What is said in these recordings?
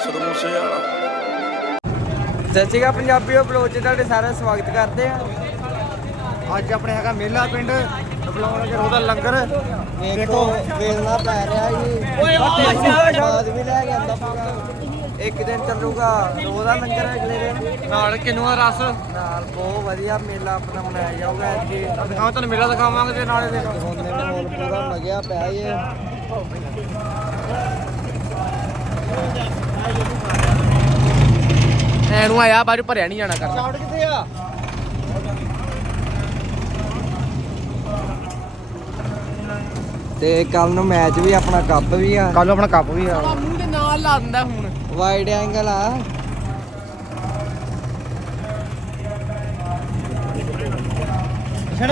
ਸਦੋਂ ਮੂਸੇ ਵਾਲਾ ਸਤਿ ਸ਼੍ਰੀ ਅਕਾਲ ਪੰਜਾਬੀਓ ਬਲੋਗ 'ਚ ਤੁਹਾਡੇ ਸਾਰਿਆਂ ਦਾ ਸਵਾਗਤ ਕਰਦੇ ਆ ਅੱਜ ਆਪਣੇ ਹੈਗਾ ਮੇਲਾ ਪਿੰਡ ਬਲਾਉਣ ਲੱਗੇ ਉਹਦਾ ਲੰਗਰ। ਦੇਖੋ ਵੇਲਣਾ ਪੈ ਰਿਹਾ ਜੀ। ਓਏ ਵੀ ਲੈ ਕੇ ਆਂਦਾ ਪੂਰਾ। ਇੱਕ ਦਿਨ ਚੱਲੂਗਾ ਉਹਦਾ ਲੰਗਰ ਹੈ ਅਗਲੇ ਦਿਨ। ਨਾਲ ਕਿਨੂਆ ਰਸ? ਨਾਲ ਬਹੁਤ ਵਧੀਆ ਮੇਲਾ ਆਪਣਾ ਮਨਾਇਆ ਜਾਊਗਾ ਐਤਕੀ ਦਿਖਾਵਾਂ ਤੁਹਾਨੂੰ ਮੇਲਾ ਦਿਖਾਵਾਂਗੇ ਤੇ ਨਾਲੇ ਦੇਖੋ ਮਾਹੌਲ ਪੂਰਾ ਲੱਗਿਆ ਪਿਆ ਇਹ ਐਨੂੰ ਆਇਆ ਬਾਜੂ ਭਰਿਆ ਨਹੀਂ ਜਾਣਾ ਕਰਦਾ ਸਾਊਂਡ ਕਿੱਥੇ ਆ? ਤੇ ਕੱਲ ਨੂੰ ਮੈਚ ਵੀ ਆਪਣਾ ਕੱਪ ਵੀ ਆ। ਕੱਲ ਆਪਣਾ ਕੱਪ ਵੀ ਆ। ਮੂੰਹ ਦੇ ਨਾਲ ਲਾ ਦਿੰਦਾ ਹੁਣ। ਵਾਈਡ ਐਂਗਲ ਆ। ਛੜ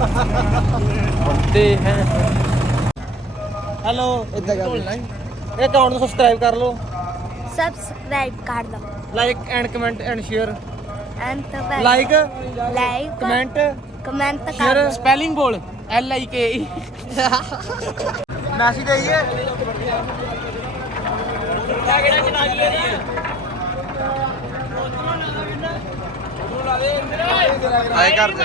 ਬੰਦੇ ਹੈ। ਹੈਲੋ ਇਦਾਂ ਕਰ ਇਹ ਅਕਾਊਂਟ ਨੂੰ ਸਬਸਕ੍ਰਾਈਬ ਕਰ ਲਓ। ਸਬਸਕ੍ਰਾਈਬ ਕਰ ਲਓ like and comment and share and like like comment comment ਕਰ ਸਪੈਲਿੰਗ ਬੋਲ। L I K E message ਆਈਏ ਜੀ ਆਏ ਕਰ ਦੇ।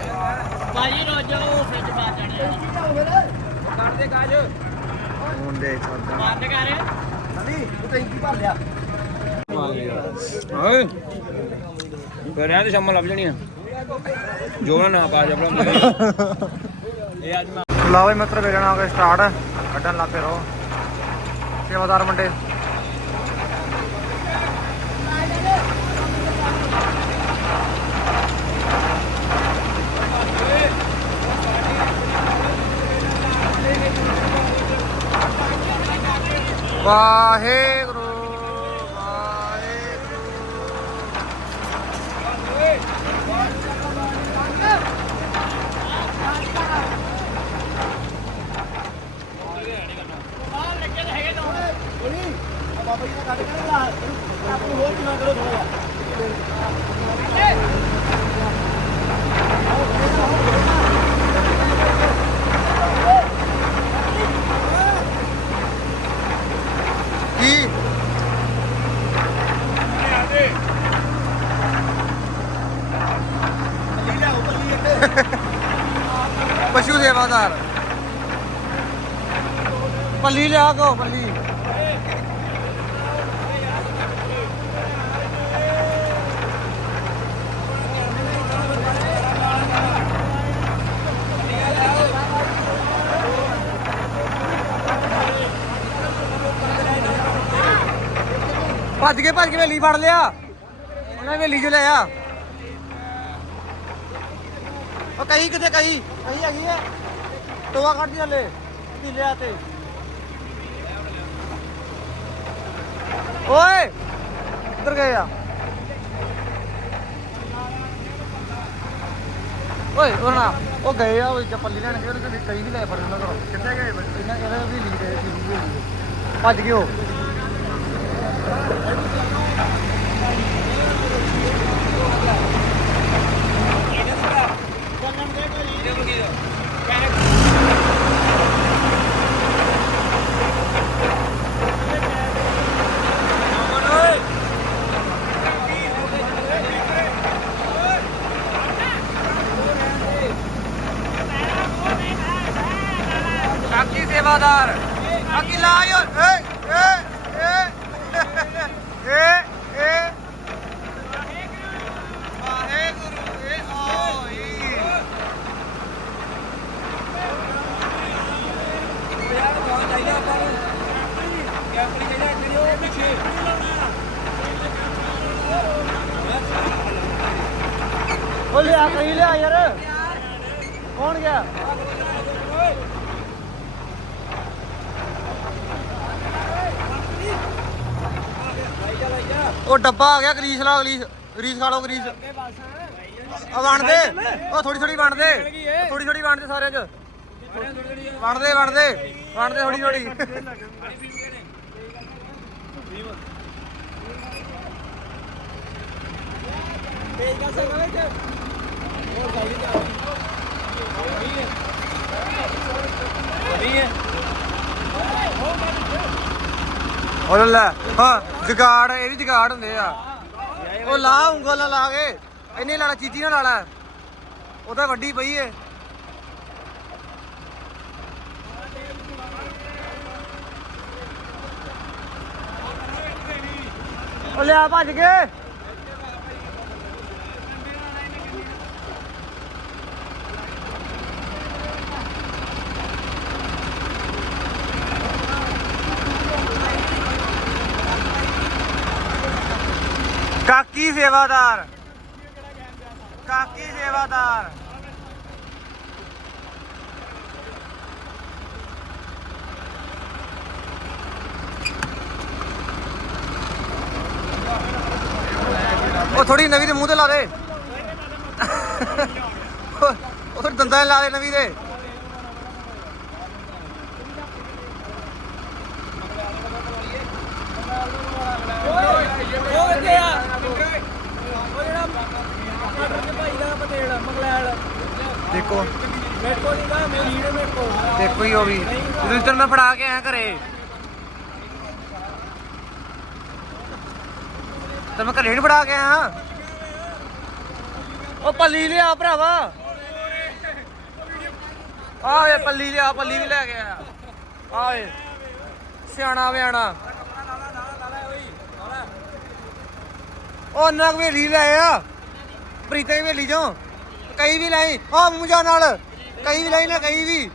ਕਰ। ਦੇ ਮੁੰਡੇ ਛੱਡ ਓਏ। ਕਰਿਆ ਤੇ ਸ਼ਾਮਾਂ ਲੱਭ ਜਾਣੀਆਂ ਜੋ ਨਾ ਨਾ ਪਾ ਜਾ ਭਲਾ ਇਹ ਅੱਜ ਮੈਂ ਲਓ ਵੀ ਮਿੱਤਰ ਹੋ ਗਿਆ ਸਟਾਰਟ ਕੱਢਣ ਲੱਗ ਪਏ ਰੋ। ਸੇਵਾਦਾਰ ਮੁੰਡੇ। ਵਾਹਿਗੁਰੂ ਵਾਹਿਗੁਰੂ। ਕੀ ਪਸ਼ੂ ਸੇਵਾਦਾਰ ਪੱਲੀ ਲਿਆ ਕੋ ਪੱਲੀ ਭੱਜ। ਕੇ ਭੱਜ ਕੇ ਵੇਲੀ ਫੜ ਲਿਆ। ਉਹਨੇ ਵੇਲੀ ਚ ਲਿਆ। ਉਹ ਕਈ ਕਿਤੇ ਕਈ ਕਈ ਹੈਗੀ ਆ। ਟੋਆ ਕੱਢ ਹਲੇ। ਕੀ ਲਿਆ ਤੇ ਓਏ ਕਿੱਧਰ ਗਏ ਆ? ਓਏ ਉਹ ਨਾ ਉਹ ਗਏ ਆ ਉਹ ਚੱਪਲੀ ਲੈਣ ਗਏ ਉਹਨੇ ਕਈ ਵੀ ਲੈ ਫੜ ਉਹਨਾਂ ਕੋਲ। ਕਿੱਥੇ ਗਏ ਇਹਨਾਂ ਕਹਿੰਦੇ ਵੀ ਲੀ ਗਏ ਸੀ ਵੀ ਭੱਜ ਗਏ ਉਹ। ਸਾਕੀ ਸੇਵਾਦਾਰ ਅੱਗੀ ਲਾਇਓ ਏ ਏ ਏ ਏ ਏ ਵਾਹਿਗੁਰੂ ਏ ਆਈ ਉਹ ਲਿਆ ਕਹੀ ਲਿਆ ਯਾਰ। ਕੌਣ ਗਿਆ? ਉਹ ਡੱਬਾ ਆ ਗਿਆ ਗਰੀਸ ਲਾ ਗਰੀਸ ਗਰੀਸ ਖਾ ਲਓ, ਗਰੀਸ। ਆ ਵੰਡ ਦੇ। ਉਹ ਥੋੜੀ ਥੋੜੀ ਵੰਡ ਦੇ। ਥੋੜੀ ਥੋੜੀ ਵੰਡ ਦੇ ਸਾਰਿਆਂ ਚ। ਵੰਡ ਦੇ ਵੰਡ ਦੇ। ਵੰਡ ਦੇ ਥੋੜੀ ਥੋੜੀ ਉਹ ਲੈ, ਹਾਂ, ਜਗਾੜ ਇਹਦੀ ਜਗਾੜ ਹੁੰਦੇ ਆ। ਉਹ ਲਾ ਉਂਗਲ ਲਾ ਕੇ, ਇੰਨੇ ਲਾਲਾ ਚੀਚੀ ਨਾਲ ਲਾਲਾ ਉਹ ਤਾਂ ਵੱਡੀ ਪਈ ਏ। ਉਹ ਲਿਆ ਭੱਜ ਕੇ। ਕਾਕੀ ਸੇਵਾਦਾਰ। ਕਾਕੀ ਸੇਵਾਦਾਰ। ਉਹ ਥੋੜੀ ਨਵੀਂ ਦੇ ਮੂੰਹ ਤੇ ਲਾ ਦੇ। ਉਹ ਥੋੜੀ ਦੰਦਾਂ ਲਾ ਦੇ ਨਵੀਂ ਦੇ। ਉਹ ਜਿਹੜਾ ਮਟਰ ਦੇ ਦੇਖੋ। ਮੇਰੇ ਕੋਲ ਨਹੀਂ ਗਾ ਮੇਰੀ ਕੋਲ। ਦੇਖੋ ਹੀ ਉਹ ਵੀ। ਰਜਿਸਟਰ ਮੈਂ ਫੜਾ ਕੇ ਆਇਆ ਘਰੇ। ਤੇ ਮੈਂ ਘਰੇ ਨੀ ਫੜਾ ਕੇ ਆਇਆ। ਉਹ ਪੱਲੀ ਲਿਆ ਭਰਾਵਾ। ਆਏ, ਪੱਲੀ ਲਿਆ, ਪੱਲੀ ਵੀ ਲੈ ਕੇ ਆਇਆ। ਆਏ, ਸਿਆਣਾ ਵਿਆਣਾ। ਉਹ ਨਗ ਵੇਲੀ ਲੈ ਆ। ਪ੍ਰੀਤੇ ਦੀ ਚੋਂ। ਕਈ ਵੀ ਲਈ ਆ ਮੂੰਜਾ ਨਾਲ। ਕਈ ਵੀ ਲਈ ਨਾ ਕਈ ਵੀ।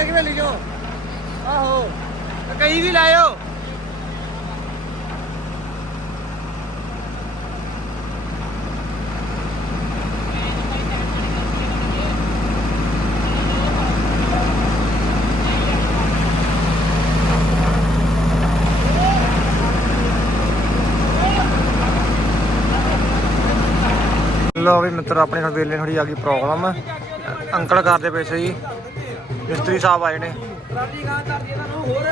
ਵੇਲੀ ਲਾਓ ਨਿੰਮੇ ਆਹੋ ਕਈ ਵੀ ਲਾਇਓ। ਲੋ ਵੀ ਮਿੱਤਰ, ਆਪਣੇ ਵੇਲੇ ਥੋੜੀ ਆ ਗਈ ਪ੍ਰੋਬਲਮ ਅੰਕਲ ਕਰਦੇ ਪਏ ਸੀ ਮਿਸਤਰੀ ਸਾਹਿਬ ਆਏ ਨੇ। ਟਰਾਲੀ ਗਾਂ ਕਰਦੀ ਇਹਨਾਂ ਨੂੰ ਹੋਰ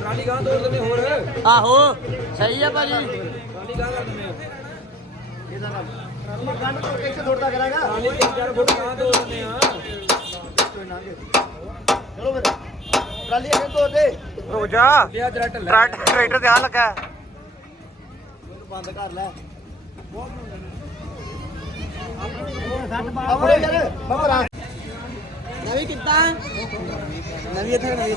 ਟਰਾਲੀ ਗਾਂ ਤੋੜ ਦਿੰਦੇ ਹੋਰ। ਆਹੋ ਸਹੀ ਆ ਭਾਜੀ। ਟਰਾਲੀ ਗਾਂ ਕਰ ਦਿੰਦੇ ਆ। ਟਰਾਲੀ ਤਿੰਨ ਚਾਰ ਫੁੱਟ ਗਾਂ ਤੋੜ ਦਿੰਦੇ ਆ। ਰੁਕ ਜਾ ਲਿਆ ਤੇਰਾ ਢੱਲਾ। ਟਰੈਕਟਰ ਟਰੈਕਟਰ ਤੇ ਆ ਲੱਗਾ। ਆਪਣੇ ਯਾਰ ਬੱਬਰਾ ਨਵੀਂ ਕਿੱਦਾਂ? ਨਵੀਂ ਇੱਥੇ ਨਵੀਂ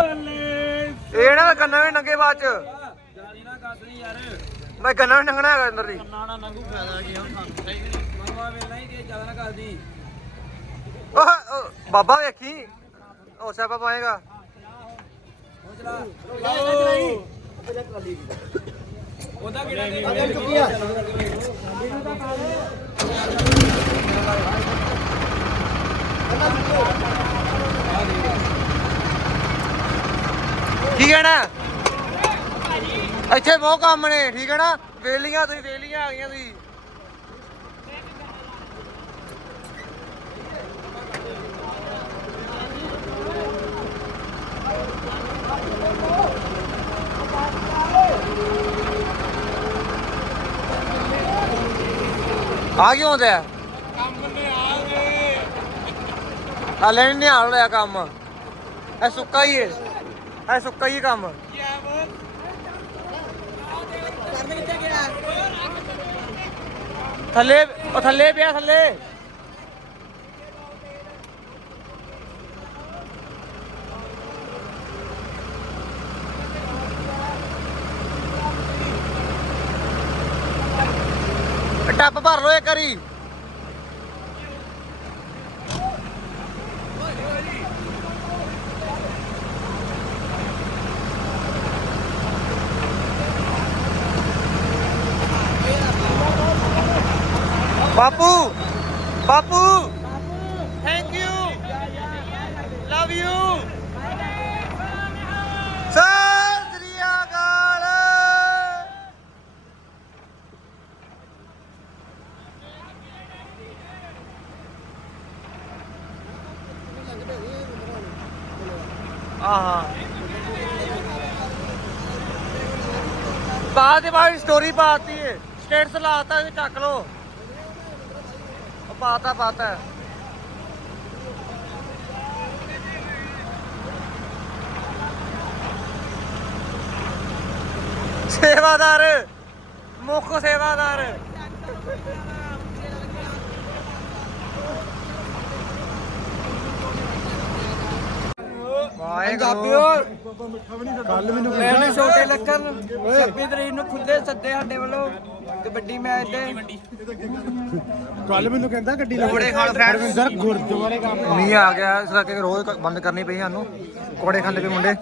ਇਹ ਨਾ ਕੰਨਾਂ ਵਿੱਚ ਨੰਗੇ ਬਾਅਦ ਚ। ਜਾਰੀ ਨਾ ਕੱਸ ਨਹੀਂ ਯਾਰ ਮੈਂ ਕੰਨਾਂ ਵਿੱਚ ਨੰਗਣਾ ਹੈਗਾ ਅੰਦਰ ਦੀ ਨਾ ਨਾ ਨੰਗੂ ਫਾਇਦਾ ਕੀ ਹੁਣ ਸਾਨੂੰ ਮਰਵਾ ਵੇਲਾ ਹੀ ਕਿ ਜ਼ਿਆਦਾ ਨਾ ਕਰਦੀ ਓਹ, ਓਹ, ਬਾਬਾ ਵੇਖੀ। ਉਹ ਸਿਆਪਾ ਪਾਏਗਾ। ਉਹਦਾ ਕਿਹੜਾ ਨਹੀਂ ਕੀ ਕਹਿਣਾ? ਇੱਥੇ ਬਹੁਤ ਕੰਮ ਨੇ, ਠੀਕ ਹੈ ਨਾ? ਵੇਲੀਆਂ ਤੁਸੀਂ, ਵੇਲੀਆਂ ਆ ਗਈਆਂ ਤੁਸੀਂ। ਆ ਕਿਉਂ ਹੁੰਦਾ ਹੈ ਕੰਮ ਨੇ ਆ ਗਏ ਹਲੇ ਨਹੀਂ ਹਾਲ ਹੋਇਆ ਕੰਮ ਇਹ ਸੁੱਕਾ ਹੀ ਹੈ ਇਹ ਸੁੱਕਾ ਹੀ ਕੰਮ ਥੱਲੇ ਉਹ ਥੱਲੇ ਪਿਆ ਥੱਲੇ ਟੱਪ ਭਰ ਲੋ ਇੱਕ ਵਾਰੀ ਬਾਪੂ ਬਾਪੂ thank you love you Sat Sri ਅਕਾਲ ਆਹਾ ਬਾਅਦ ਦੇ ਸਟੋਰੀ ਪਾਤੀ ਹੈ ਸਟੇਟਸ ਲਾਤਾ ਵੀ ਚੱਕ ਲੋ ਉਹ ਪਾਤਾ ਪਾਤਾ। ਸੇਵਾਦਾਰ, ਮੁੱਖ ਸੇਵਾਦਾਰ। ਪੰਜਾਬੀਓ ਕੱਲ ਮੈਨੂੰ ਮੈਂ ਛੋਟੇ ਲੱਖਰ 26 ਤਰੀਕ ਨੂੰ ਖੁੱਲੇ ਸੱਦੇ ਸਾਡੇ ਵੱਲੋਂ ਕਬੱਡੀ ਮੈਚ ਤੇ ਕੱਲ ਮੈਨੂੰ ਕਹਿੰਦਾ ਗੱਡੀ ਕੋੜੇ ਖਾਣ ਫਰੈਂਡ ਰਵਿੰਦਰ ਗੁਰਦੁਆਰੇ ਕੰਮ ਮੀਂਹ ਆ ਗਿਆ ਇਸ ਕਰਕੇ ਰੋਜ਼ ਬੰਦ ਕਰਨੀ ਪਈ ਸਾਨੂੰ। ਕੋੜੇ ਖਾਂਦੇ ਪਏ ਮੁੰਡੇ।